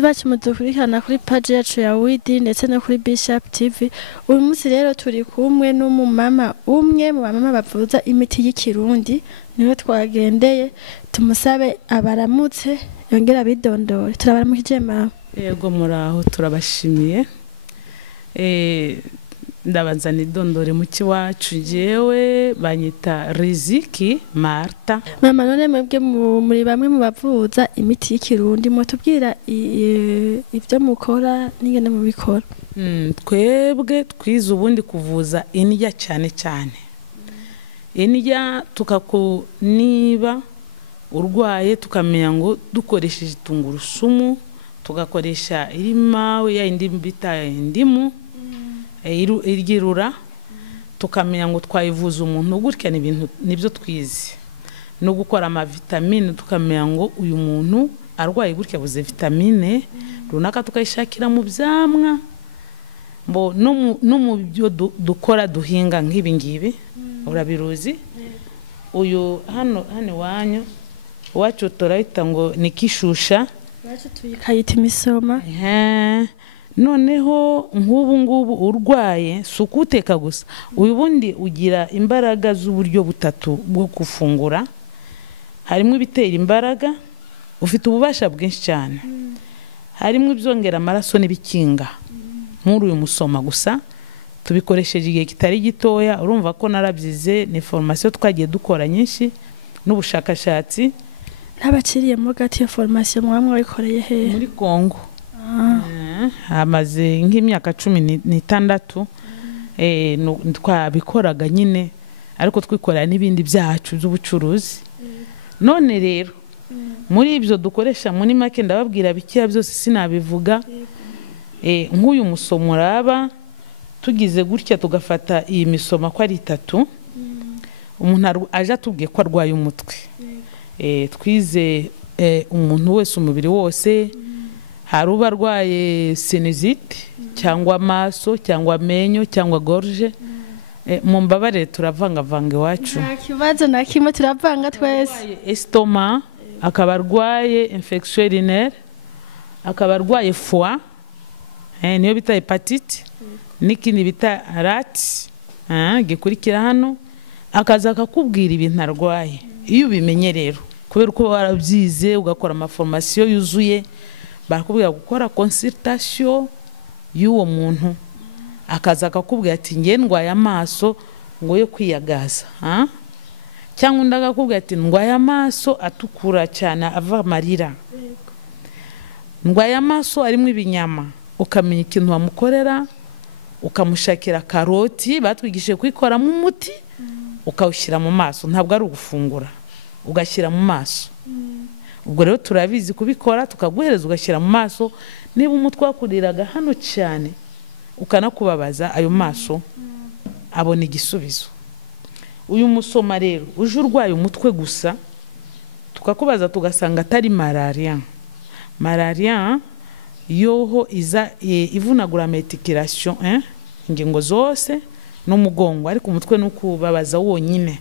bakunzi bacu mudukurikirana kuri page yacu ya Widi ndetse no kuri Bishop TV. Uyu munsi rero turi kumwe n'umumama umwe mu bamama bavuza imiti y'ikirundi, niwe twagendeye tumusabe abaramutse yongera bidondore. Turabaramukije mama. Yego muraho turabashimiye. Ndabanzana idondore muki wacu jewe banyita Riziki Marta. Mama none mwebwe muri bamwe mu bavuza imiti y'ikirundi mutubwira ivyo mukora n'ingene mubikora. Twebwe twize ubundi kuvuza indya cyane cyane. Indya niba urwaye tukamenya ngo dukoresheje tungurusumu, tugakoresha irimawe ya indi bita indimu iryirura, tukamenya ngo twayivuza umuntu gutya n'ibintu nibyo twize. No gukora ama vitamine tukamenya ngo uyu muntu arwaye gutya buze vitamine runaka tukayishakira mu byamwa mbo no mu byo dukora duhinga nk'ibi ngibi urabiruzi. Uyu hano wanyu wacu turayita ngo nikishusha, wacu tuyikayita imisoma. Noneho ngubu urwaye sukuteka gusa, uyu bundi ugira imbaraga z'uburyo butatu bwo kufungura. Harimo ibitera imbaraga, ufite ububasha bwinshi cyane. Harimo ibyongera amaraso n'ibikinga. Nk'uru uyu musoma gusa tubikoresheje igihe kitari gitoya, urumva ko narabyize ni formation twagiye dukora nyinshi n'ubushakashatsi. Ntabaciriyemo gati ya formation mwamwe wayikoreye he? Muri Kongo. Hamaze nk'imyaka 16 twabikoraga nyine, ariko twikorera n'ibindi byacu by'ubucuruzi. None rero muri ibyo dukoresha muri make ndababwira bikiya byose sinabivuga. Nk'uyu musomo raba tugize gutya tugafata iyi misoma ko ari 3, umuntu aje atubwiye ko arwaye umutwe. Twize umuntu wese umubiri wose, hari ubarwaye sinusite cyangwa amaso cyangwa amenyo cyangwa gorge. Mu mbabare turavanga iwacu. Nta kibazo na kimwe turavanga twese. Estoma, akaba arwaye infection urinaire, akaba arwaye foie, niyo bita hepatite, n'ikindi bita rat, gikurikira hano, akaza akakubwira ibintu arwaye. Iyo ubimenye rero, kubera uko warabyize ugakora ama formation yuzuye, barakubwira gukora consultation y'uwo muntu, akaza akakubwira ati ngiye ndwaye amaso ngo yo kwiyagaza, cyangwa ndagakubwira ati ndwaye amaso atukura cyane ava amarira, ndwaye amaso arimo ibinyama, ukamenya ikintu wamukorera, ukamushakira karoti batwigishije kwikora mu muti, ukawushyira mu maso. Ntabwo ari ugufungura, ugashyira mu maso. Ubwo rero turabizi kubikora, tukaguhereza ugashyira mu maso. Niba umutwe wakuriraga hano cyane ukanakubabaza, ayo maso abona igisubizo. Uyu musoma rero uje urwaye umutwe gusa, tukakubaza tugasanga atari malaria. Malaria yoho iza ivunagura articulation, ingingo zose n'umugongo, ariko umutwe nukubabaza wonyine.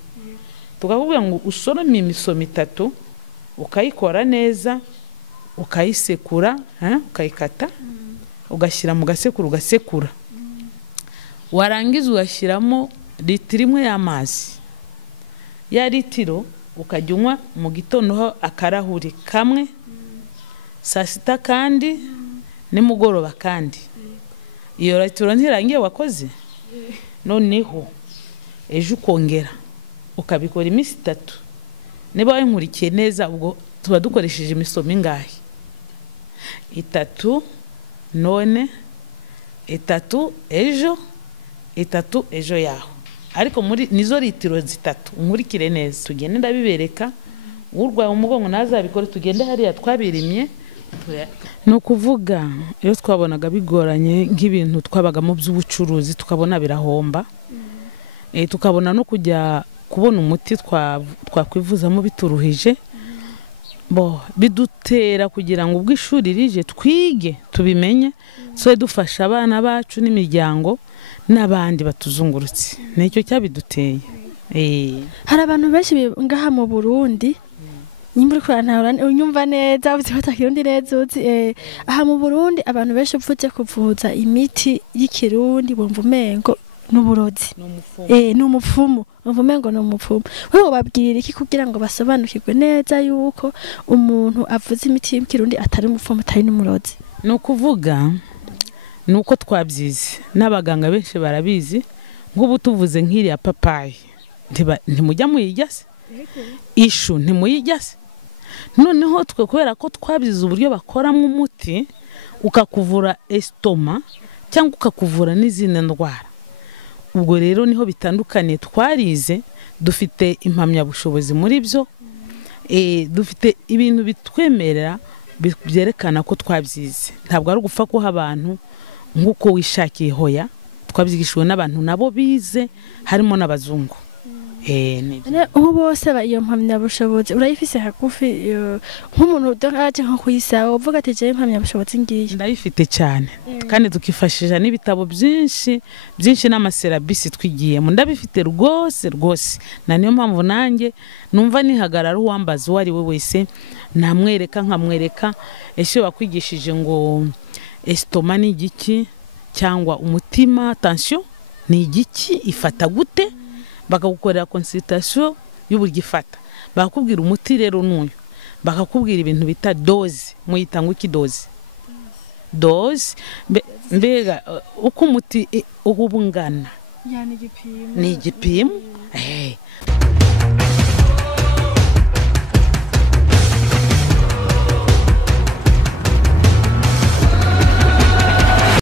Tukakubwira ngo usorome imisomo 3, ukayikora neza, ukayisekura, ukayikata, ugashyira mu gasekuru, ugasekura. Warangiza ugashyiramo litiro imwe y'amazi. Ya litiro ukajya unywa mu gitondo ho akarahuri kamwe, saa sita kandi nimugoroba kandi. Iyo litiro ntirangiye wakoze, noneho ejo ukongera ukabikora iminsi 3. Niba wankurikiye neza, ubwo tuba dukoresheje imisomo ingahe? 3 none, 3 ejo, 3 ejo yaho. Ariko muri nizo litiro 3 unkurikire neza, tugende ndabibereka. Urwaye umugongo nazabikore, tugende hariya twabirimye. No kuvuga iyo twabonaga bigoranye nk'ibintu twabaga mu by'ubucuruzi, tukabona birahomba, tukabona no kujya kubona umuti twakwivuzamo bituruhije, bidutera kugira ngo ubwo ishuri rije twige tubimenye, so dufasha abana bacu n'imiryango n'abandi batuzungurutse. Nicyo cyabiduteye. Hari abantu benshi ngaha mu Burundi nyimba uri kurantahura unyumva neza uzi ko atakirundi neza uzi aha mu Burundi abantu benshi uvuze kuvuza imiti y'ikirundi bumva umengo n'uburozi n'umupfumu bumva umengo n'umupfumu wewe babwira iki kugira ngo basobanukirwe neza yuko umuntu avuza imiti y'ikirundi atari umupfumu atari n'umurozi no kuvuga nuko twabyize n'abaganga benshi barabizi nk'ubu tuvuze nk'iri ya papayi ntimujya muyijyase ishu ntimuyijyase noneho twe kubera ko twabyize uburyo bakoramo umuti ukakuvura estoma cyangwa ukakuvura n'izindi ndwara ubwo rero niho bitandukanye twarize dufite impamyabushobozi muri byo dufite ibintu bitwemerera byerekana ko twabyize ntabwo ari ugupfa kuha abantu nk'uko wishakiye hoya twabyigishijwe n'abantu nabo bize harimo n'abazungu ubu bose iyo mpamyabushobozi urayifise hagufi nk'umuntu udahaje nko kuyisaba uvuga ati jewe impamyabushobozi ngiye ndayifite cyane kandi tukifashisha n'ibitabo byinshi n'amaserabisi twigiyemo ndabifite rwose na niyo mpamvu nanjye numva nihagarara uwambaza uwo ari we wese nkamwereka ese wakwigishije ngo estoma ni igiki cyangwa umutima tension ni igiki ifata gute bakagukorera consultation y'uburyo ifata bakakubwira umuti rero n'uyu bakakubwira ibintu bita dose muyitanga iki dose mbega uko umuti ubungana yani igipimo ni igipimo